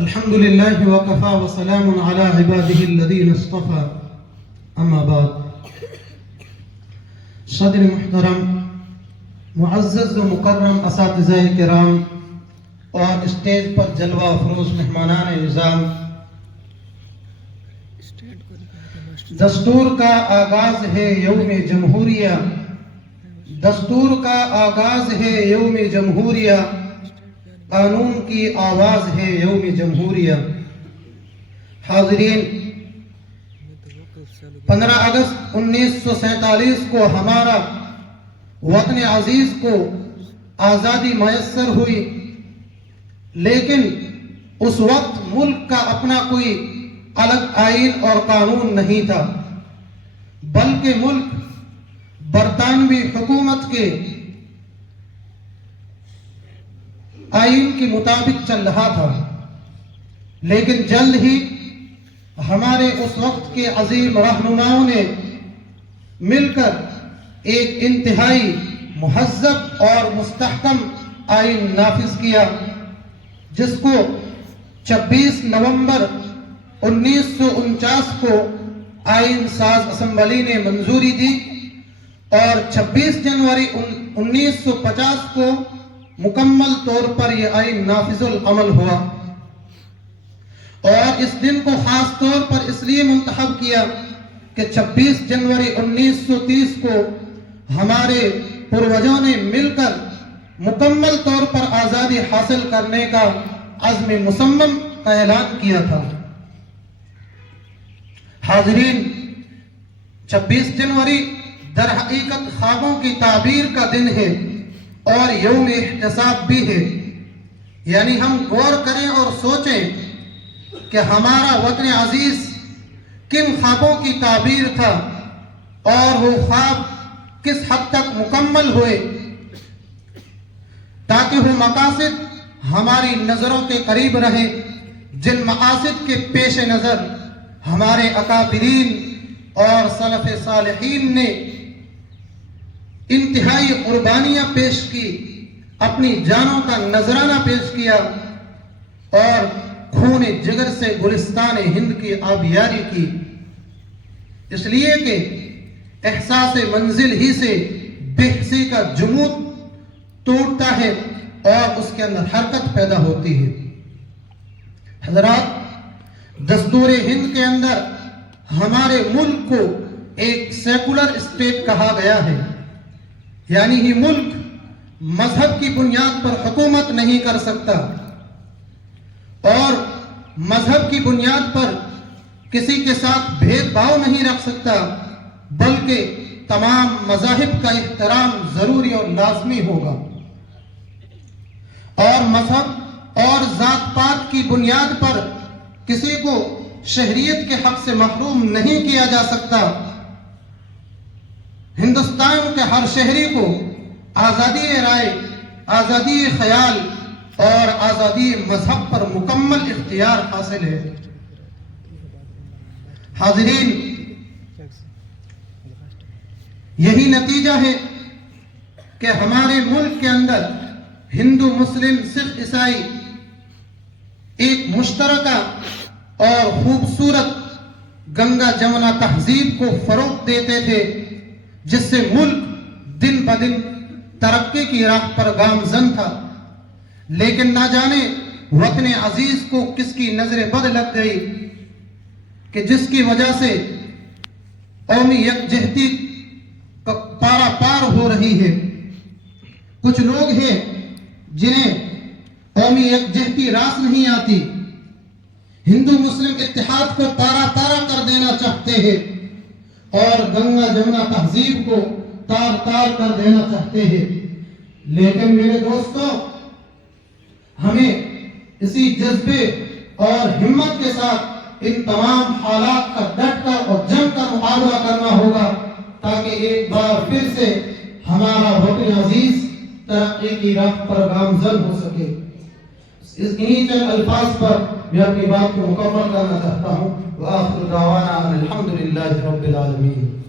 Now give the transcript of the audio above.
الحمد لله وكفى وسلام على عباده الذين اصطفى اما بعد. صدر محترم، معزز و مکرم اساتذہ کرام اور اسٹیج پر جلوہ افروز مہمانان نظام، دستور کا آغاز ہے یوم جمہوریہ، دستور کا آغاز ہے یوم جمہوریہ، قانون کی آواز ہے یوم جمہوریہ. حاضرین، 15 اگست 1947 کو ہمارا وطن عزیز کو آزادی میسر ہوئی، لیکن اس وقت ملک کا اپنا کوئی الگ آئین اور قانون نہیں تھا، بلکہ ملک برطانوی حکومت کے آئین کے مطابق چل رہا تھا. لیکن جلد ہی ہمارے اس وقت کے عظیم رہنماؤں نے مل کر ایک انتہائی مہذب اور مستحکم آئین نافذ کیا، جس کو 26 نومبر 1949 کو آئین ساز اسمبلی نے منظوری دی اور 26 جنوری 1950 کو مکمل طور پر یہ آئین نافذ العمل ہوا. اور اس دن کو خاص طور پر اس لیے منتخب کیا کہ 26 جنوری 1930 کو ہمارے پروجوں نے مل کر مکمل طور پر آزادی حاصل کرنے کا عزم مصمم کا اعلان کیا تھا. حاضرین، 26 جنوری در حقیقت خوابوں کی تعبیر کا دن ہے اور یوم احتساب بھی ہے. یعنی ہم غور کریں اور سوچیں کہ ہمارا وطن عزیز کن خوابوں کی تعبیر تھا اور وہ خواب کس حد تک مکمل ہوئے، تاکہ وہ مقاصد ہماری نظروں کے قریب رہیں جن مقاصد کے پیش نظر ہمارے اکابرین اور سلف صالحین نے انتہائی قربانیاں پیش کی، اپنی جانوں کا نذرانہ پیش کیا اور خون جگر سے گلستان ہند کی آبیاری کی. اس لیے کہ احساس منزل ہی سے بے حسی کا جمود توڑتا ہے اور اس کے اندر حرکت پیدا ہوتی ہے. حضرات، دستور ہند کے اندر ہمارے ملک کو ایک سیکولر اسٹیٹ کہا گیا ہے، یعنی یہ ملک مذہب کی بنیاد پر حکومت نہیں کر سکتا اور مذہب کی بنیاد پر کسی کے ساتھ بھید بھاؤ نہیں رکھ سکتا، بلکہ تمام مذاہب کا احترام ضروری اور لازمی ہوگا. اور مذہب اور ذات پات کی بنیاد پر کسی کو شہریت کے حق سے محروم نہیں کیا جا سکتا. ہندوستان کے ہر شہری کو آزادی رائے، آزادی خیال اور آزادی مذہب پر مکمل اختیار حاصل ہے. حاضرین، یہی نتیجہ ہے کہ ہمارے ملک کے اندر ہندو، مسلم، سکھ، عیسائی ایک مشترکہ اور خوبصورت گنگا جمنا تہذیب کو فروغ دیتے تھے، جس سے ملک دن بدن ترقی کی راہ پر گامزن تھا. لیکن نہ جانے وطن عزیز کو کس کی نظر بد لگ گئی کہ جس کی وجہ سے قومی یکجہتی کا پارا پار ہو رہی ہے. کچھ لوگ ہیں جنہیں قومی یکجہتی راس نہیں آتی، ہندو مسلم اتحاد کو تارا تارا کر دینا چاہتے ہیں اور گنگا جمنا تہذیب کو تار تار کر دینا چاہتے ہیں. لیکن میرے دوستو، ہمیں اسی جذبے اور ہمت کے ساتھ ان تمام حالات کا ڈٹ کر اور جم کر مقابلہ کرنا ہوگا، تاکہ ایک بار پھر سے ہمارا وطن عزیز ترقی کی راہ پر گامزن ہو سکے. انہی چند الفاظ پر میں اپنی بات کو مکمل کرنا چاہتا ہوں. وآخر دعوانا الحمدللہ رب العالمین.